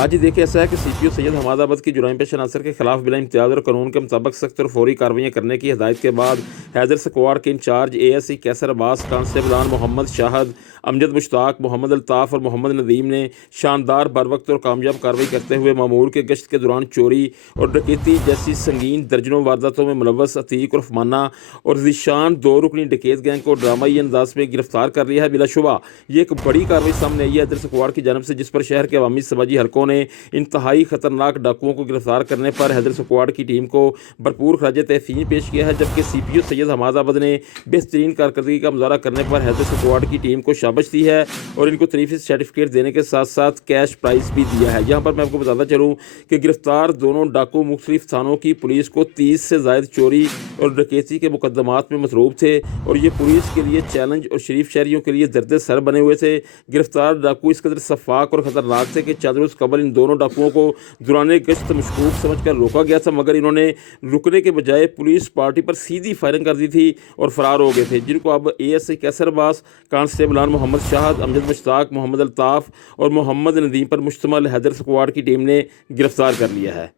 آج ہی دیکھیں ایسا ہے کہ سی پی او سید حماد آباد کی جرائم پیشہ عناصر کے خلاف بلا امتیاز اور قانون کے مطابق سخت اور فوری کارروائیاں کرنے کی ہدایت کے بعد حیدر سکواڈ کے انچارج اے ایس ای کیسر عباس، کانسٹیبلان محمد شاہد، امجد مشتاق، محمد الطاف اور محمد ندیم نے شاندار، بروقت اور کامیاب کارروائی کرتے ہوئے مامور کے گشت کے دوران چوری اور ڈکیتی جیسی سنگین درجنوں وارداتوں میں ملوث عتیق عرف مانا اور ذیشان 2 رکنی ڈکیت گینگ کو ڈرامائی انداز میں گرفتار کر لیا ہے۔ بلا شبہ یہ ایک بڑی کارروائی سامنے آئی ہے حیدر سکواڈ کی جانب سے، جس پر شہر کے عوامی سماجی حلقوں نے انتہائی خطرناک ڈاکوؤں کو گرفتار کرنے پر حیدر سکواڈ کی ٹیم کو بھرپور خراج تحسین پیش کیا ہے، جبکہ سی پی او سید حماد آباد نے بہترین کارکردگی کا مظاہرہ کرنے پر حیدر سکواڈ کی ٹیم کو شاباش دی ہے اور ان کو تحریفی سرٹیفکیٹ دینے کے ساتھ ساتھ کیش پرائز بھی دیا ہے۔ یہاں پر میں آپ کو بتاتا چلوں کہ گرفتار دونوں ڈاکو مختلف تھانوں کی پولیس کو 30 سے زائد چوری اور ڈکیتی کے مقدمات میں مطلوب تھے اور یہ پولیس کے لیے چیلنج اور شریف شہریوں کے لیے درد سر بنے ہوئے تھے۔ گرفتار ڈاکو اس قدر شفاق اور خطرناک تھے کہ چند روز قبل ان دونوں ڈاکوؤں کو دوران گشت مشکوک سمجھ کر روکا گیا تھا، مگر انہوں نے رکنے کے بجائے پولیس پارٹی پر سیدھی فائرنگ کر دی تھی اور فرار ہو گئے تھے، جن کو اب اے ایس ای کیسر عباس، کانسٹیبلان محمد شاہد، امجد مشتاق، محمد الطاف اور محمد ندیم پر مشتمل حیدر سکواڈ کی ٹیم نے گرفتار کر لیا ہے۔